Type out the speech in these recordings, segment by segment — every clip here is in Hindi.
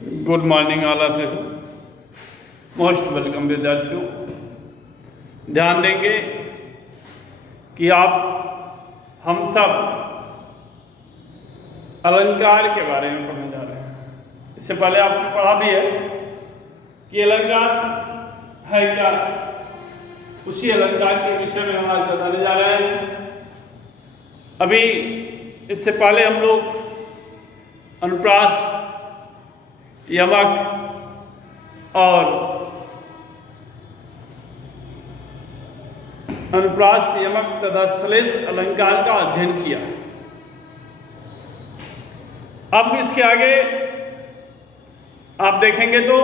Good morning all of you. Most welcome विद्यार्थियों। ध्यान देंगे कि आप हम सब अलंकार के बारे में पढ़ने जा रहे हैं। इससे पहले आपने पढ़ा भी है कि अलंकार है क्या। उसी अलंकार के विषय में हम आज बताने जा रहे हैं। अभी इससे पहले हम लोग अनुप्रास, यमक और अनुप्रास, यमक तथा श्लेष अलंकार का अध्ययन किया। अब इसके आगे आप देखेंगे तो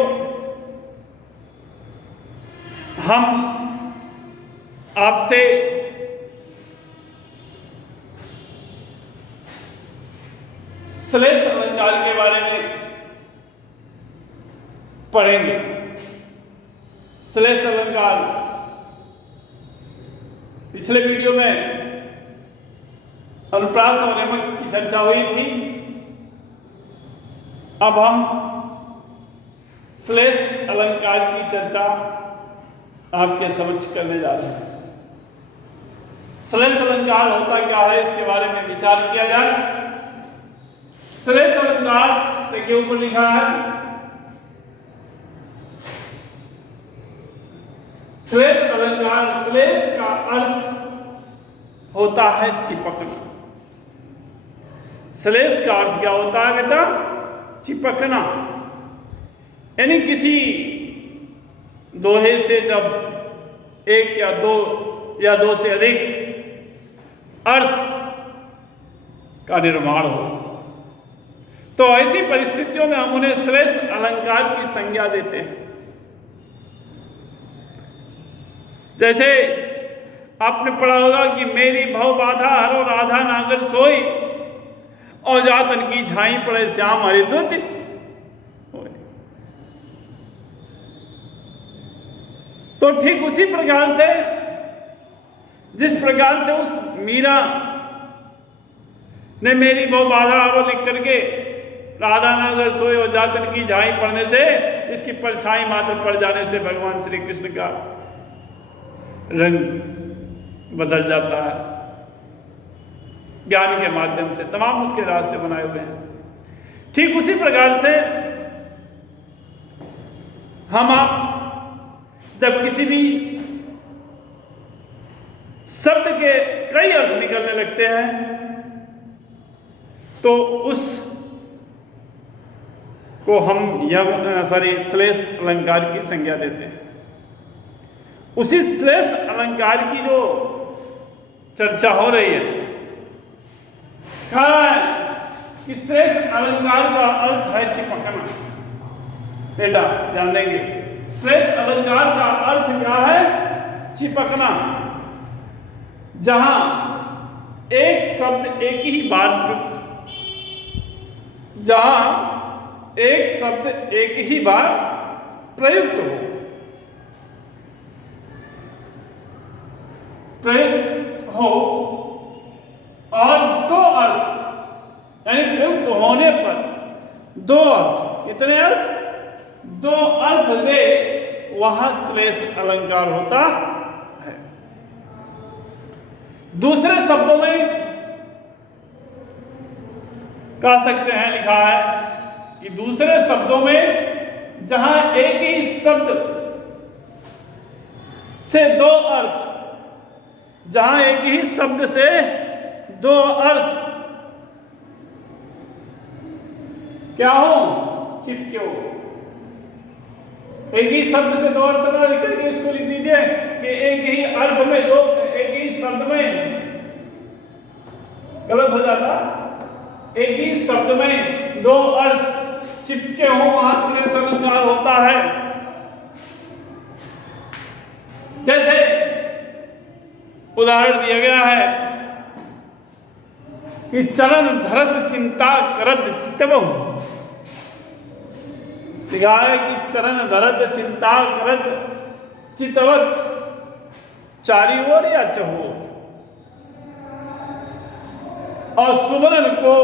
हम आपसे श्लेष अलंकार के बारे में पढ़ेंगे। श्लेष अलंकार पिछले वीडियो में अनुप्रास और यमक की चर्चा हुई थी। अब हम श्लेष अलंकार की चर्चा आपके समक्ष करने जा रहे हैं। श्लेष अलंकार होता क्या है, इसके बारे में विचार किया जाए। श्लेष अलंकार देखिए ऊपर लिखा है, श्लेष अलंकार। श्लेष का अर्थ होता है चिपकना। श्लेष का अर्थ क्या होता है बेटा? चिपकना। यानी किसी दोहे से जब एक या दो से अधिक अर्थ का निर्माण हो तो ऐसी परिस्थितियों में हम उन्हें श्लेष अलंकार की संज्ञा देते हैं। जैसे आपने पढ़ा होगा कि मेरी भव बाधा हरो राधा नागर सोई, और जातन की झाई पड़े श्याम हरिद्युत। तो ठीक उसी प्रकार से जिस प्रकार से उस मीरा ने मेरी भव बाधा हरो लिख करके राधा नागर सोई और जातन की झाई पढ़ने से, इसकी परछाई मात्र पड़ जाने से भगवान श्री कृष्ण का रंग बदल जाता है। ज्ञान के माध्यम से तमाम उसके रास्ते बनाए हुए हैं। ठीक उसी प्रकार से हम आप जब किसी भी शब्द के कई अर्थ निकलने लगते हैं तो उस को हम श्लेष अलंकार की संज्ञा देते हैं। उसी श्लेष अलंकार की जो चर्चा हो रही है, कहा है कि श्लेष अलंकार का अर्थ है चिपकना। बेटा ध्यान देंगे, श्लेष अलंकार का अर्थ क्या है? चिपकना। जहां एक शब्द एक ही बार प्रयुक्त, जहां एक शब्द एक ही बार प्रयुक्त हो, प्रयुक्त हो और दो अर्थ, यानी प्रयुक्त होने पर दो अर्थ, कितने अर्थ? दो अर्थ दे, वहां श्लेष अलंकार होता है। दूसरे शब्दों में कह सकते हैं, लिखा है कि दूसरे शब्दों में जहां एक ही शब्द से दो अर्थ, जहां एक ही शब्द से दो अर्थ क्या हो? चिपके हो। एक ही शब्द से दो अर्थ ना लिख करके इसको लिख दीजिए कि एक ही अर्थ में दो, एक ही शब्द में, गलत हो जाता। एक ही शब्द में दो अर्थ चिपके हो, वहां श्लेष अलंकार होता है। जैसे उदाहरण दिया गया है कि चरण धरत चिंता करत चितवम। लिखा है कि चरण धरत चिंता करत चितवत, चारी ओर या चहोर। और सुवर्ण को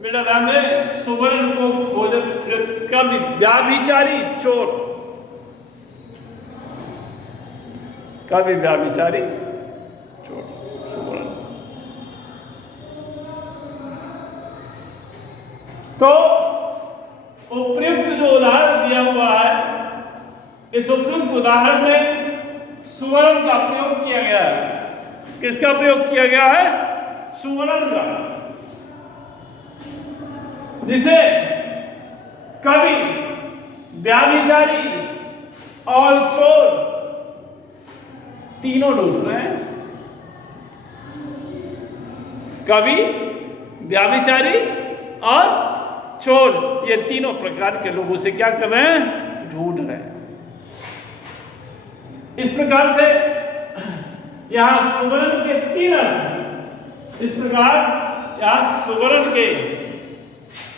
बेटा ध्यान दें, सुवर्ण को खोजत फिरत कवि व्याभिचारी चोर, कवि व्याभिचारी चोर, सुवर्ण। तो उपयुक्त जो उदाहरण दिया हुआ है, इस उपयुक्त उदाहरण में सुवर्ण का प्रयोग किया गया है। किसका प्रयोग किया गया है? सुवर्ण का, जिसे कवि व्याभिचारी और चोर तीनों ढूंढ रहे हैं। कवि, व्याभिचारी और चोर, ये तीनों प्रकार के लोगों से क्या कर रहे हैं? ढूंढ रहे हैं। इस प्रकार से यहां सुवर्ण के तीन अर्थ हैं। इस प्रकार यहां सुवर्ण के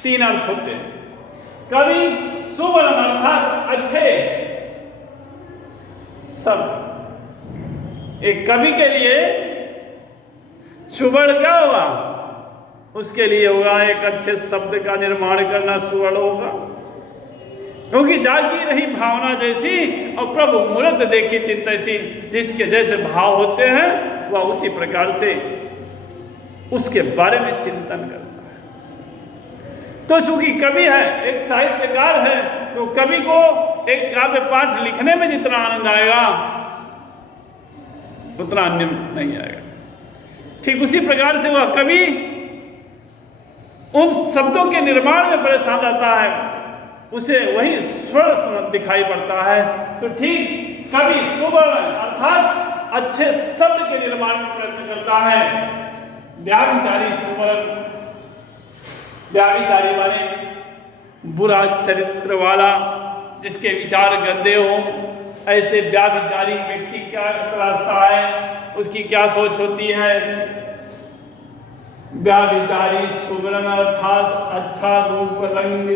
तीन अर्थ होते हैं। कवि सुवर्ण अर्थात अच्छे शब्द। एक कवि के लिए सुवर्ण क्या होगा? उसके लिए होगा एक अच्छे शब्द का निर्माण करना सुवर्ण होगा, क्योंकि जागी रही भावना जैसी और प्रभु मूर्त देखी थी तैसी, जिसके जैसे भाव होते हैं वह उसी प्रकार से उसके बारे में चिंतन करता है। तो चूंकि कवि है, एक साहित्यकार है, तो कवि को एक काव्य पाठ लिखने में जितना आनंद आएगा उतना अन्य नहीं आएगा। ठीक उसी प्रकार से वह कवि उन शब्दों के निर्माण में परेशान रहता है, उसे वही स्वर्ण दिखाई पड़ता है। तो ठीक कवि सुवर्ण अर्थात अच्छे शब्द के निर्माण में प्रयत्न करता है। व्याभिचारी सुवर्ण, व्याभिचारी माने बुरा चरित्र वाला, जिसके विचार गंदे हों, ऐसे व्याभिचारी व्यक्ति क्या रास्ता है, उसकी क्या सोच होती है? व्याभिचारी सुवर्ण अर्थात अच्छा रूप रंग,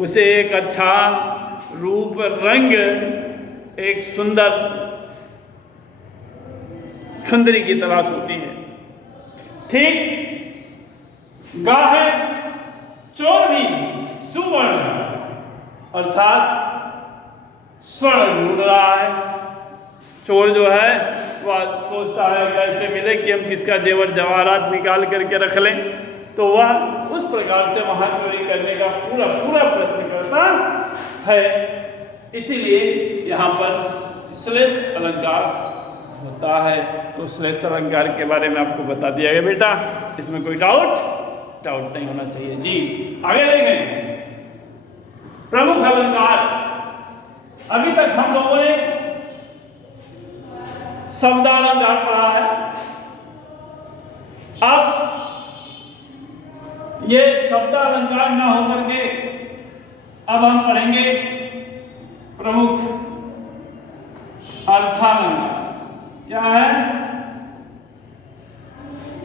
उसे एक अच्छा रूप रंग, एक सुंदरी की तलाश होती है। ठीक गाहे चोर भी सुवर्ण अर्थात स्वर्ण ढूंढ रहा है। चोर जो है वह सोचता है कैसे मिले कि हम किसका जेवर जवाहरात निकाल करके रख लें, तो वह उस प्रकार से वहां चोरी करने का पूरा प्रयत्न करता है। इसीलिए यहाँ पर श्लेष अलंकार होता है। तो श्लेष अलंकार के बारे में आपको बता दिया गया बेटा, इसमें कोई डाउट नहीं होना चाहिए जी। आगे देखें प्रमुख अलंकार। अभी तक हम लोगों ने शब्दालंकार पढ़ा है। अब ये शब्दालंकार ना होकर के अब हम पढ़ेंगे प्रमुख अर्थालंकार। क्या है?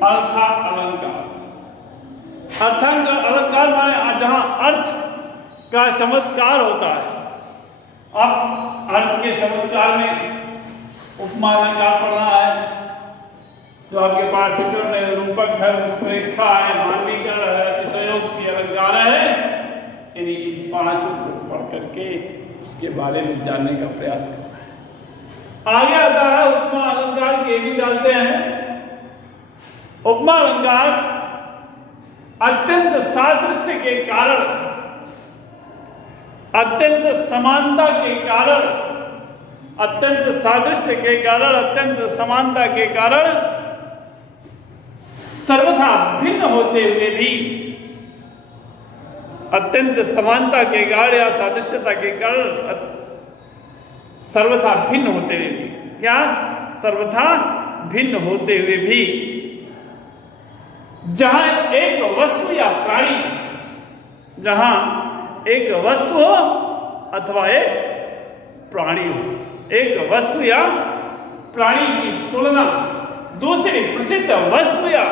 अर्थालंकार। अर्थालंकार माने जहां अर्थ का चमत्कार होता है। अब अर्थ के चमत्कार में उपमा अलंकार पढ़ना है, जो आपके पाठ्यक्रम में रूपक है, उत्प्रेक्षा है, मांडलिकर है, अतिशयोक्ति अलंकार है। यानी इन पांचों को पढ़ करके उसके बारे में जानने का प्रयास करना है। आगे आता है उपमा अलंकार के भी डालते हैं। उपमा अलंकार अत्यंत सादृश्य के कारण, अत्यंत समानता के कारण, अत्यंत सादृश्य के कारण, अत्यंत समानता के कारण सर्वथा भिन्न होते हुए भी, अत्यंत समानता के कारण या सादृश्यता के कारण सर्वथा भिन्न होते हुए भी, क्या? सर्वथा भिन्न होते हुए भी जहां एक वस्तु या प्राणी, जहां एक वस्तु हो अथवा एक प्राणी हो, एक वस्तु या प्राणी की तुलना दूसरी प्रसिद्ध वस्तु या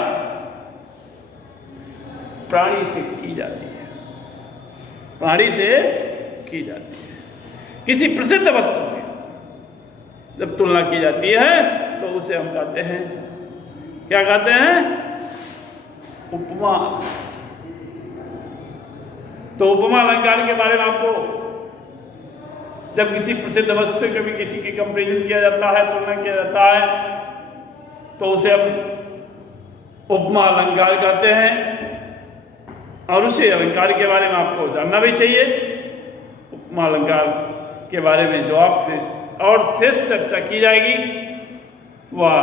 प्राणी से की जाती है, प्राणी से की जाती है। किसी प्रसिद्ध वस्तु की जब तुलना की जाती है तो उसे हम कहते हैं, क्या कहते हैं? उपमा। तो उपमा अलंकार के बारे में आपको जब किसी प्रसिद्ध वस्तु से कभी किसी की कंपेरिजन किया जाता है, तुलना किया जाता है, तो उसे हम उपमा अलंकार कहते हैं। और उसी अलंकार के बारे में आपको जानना भी चाहिए। उपमा अलंकार के बारे में जो आपसे और शेष चर्चा की जाएगी वह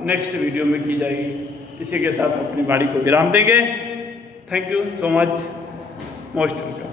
नेक्स्ट वीडियो में की जाएगी। इसी के साथ अपनी वाणी को विराम देंगे। Thank you so much, most welcome.